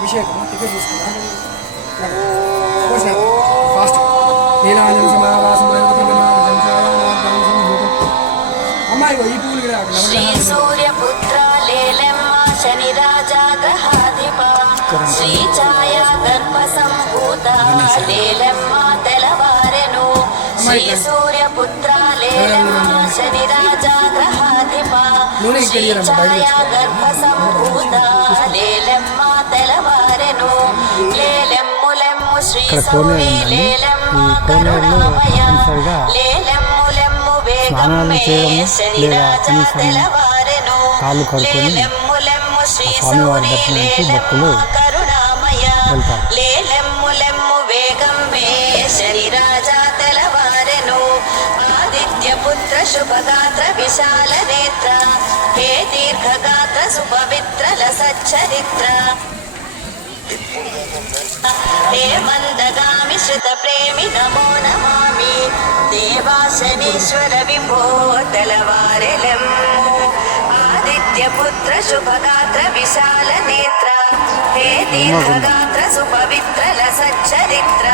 అభిషేకం టికెట్ తీసుకున్నాను ఫాస్ట్ నీలాంజన సమావాసం అమ్మాయి ఈ పూలు శ్రీ సూర్యపుత్ర లేలెమ్మ శని రాజా గ్రహాధిప శ్రీ ఛాయా గర్భ సంభూత లేలెమ్మ తెలవారెను శ్రీ సూర్యపుత్ర లేలెమ్మ శని రాజా గ్రహాధిప శ్రీ ఛాయా గర్భ సంభూత లేలెమ్మ తెలవారెను లేలెమ్ములెమ్ము శ్రీ సౌరి లేలెమ్మ కరుణామయ లేలెమ్ములెమ్ము వేగమ్మే శని రాజా తెలవారెను లేలెమ్ములెమ్ము శ్రీ సౌరి లేలెమ్మ కరుణామయ లేలెమ్ములెమ్ము వేగమ్మే శని రాజా తెలవారెను ఆదిత్య పుత్ర శుభగాత్ర విశాల నేత్ర హే దీర్ఘగాత్ర సుపవిత్ర సచ్చరిత్ర హే మందగామి శ్రుత ప్రేమి నమో నమామి దేవా శనీశ్వర విభో తెలవారెలెమ్ము ఆదిత్య పుత్ర శుభగాత్ర విశాల నేత్ర హే దీర్ఘగాత్ర సుపవిత్ర సచ్చరిత్ర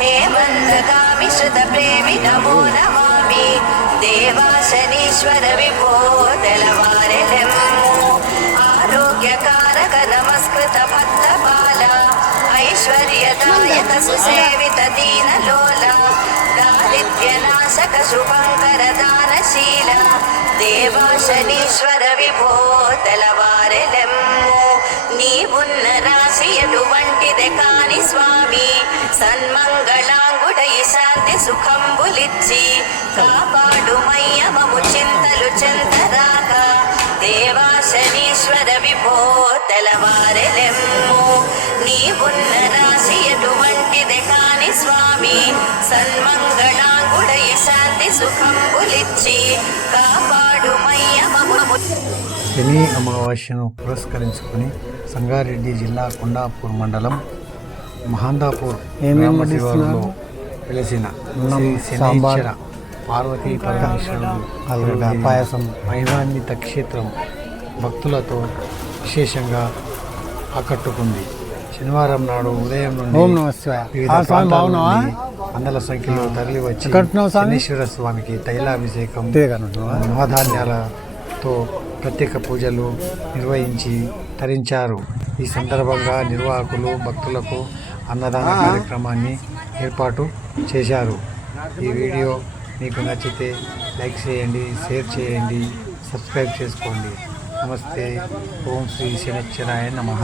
హే మందగామి శ్రుత ప్రేమి నమో నమామి దేవా శనీశ్వర విభో తెలవారెలెమ్ము ఆరోగ్యకారక నమస్కృత పద్మపాల ఐశ్వర్యదాయక సుసేవిత దీనలోల దారిద్ర్యనాశక శుభంకర దానశీల దేవా శనీశ్వర విభో తెలవారెలెమ్ము నీవున్న రాశి ఎటువంటిదే కాని స్వామి సన్మంగళాంగుడై శాంతి సుఖంబులిచ్చి కాపాడుమయ్యమము చింతలు చెంతరాక దేవా శనీశ్వర విభో తెలవారెలెమ్ము నీవున్న రాశి ఎటువంటిదే కాని స్వామి సన్మంగళాంగుడై శాంతి సుఖంబులిచ్చి కాపాడుమయ్యమము. శని అమావాస్యను పురస్కరించుకొని సంగారెడ్డి జిల్లా కొండాపూర్ మండలం మహాందాపూర్ గ్రామ శివారులో వెలిసిన శ్రీ శనీశ్వర పార్వతీ పరమేశ్వరుడు పాయసం మహిమాన్విత క్షేత్రం భక్తులతో విశేషంగా ఆకట్టుకుంది. శనివారం నాడు ఉదయం నుండి వందల సంఖ్యలో తరలి వచ్చి శనీశ్వర స్వామికి తైలాభిషేకం నవధాన్యాలతో ప్రత్యేక పూజలు నిర్వహించి తరించారు. ఈ సందర్భంగా నిర్వాహకులు భక్తులకు అన్నదాన కార్యక్రమాన్ని ఏర్పాటు చేశారు. ఈ వీడియో మీకు నచ్చితే లైక్ చేయండి, షేర్ చేయండి, సబ్స్క్రైబ్ చేసుకోండి. నమస్తే. ఓం శ్రీ శనిశ్చరాయ నమః.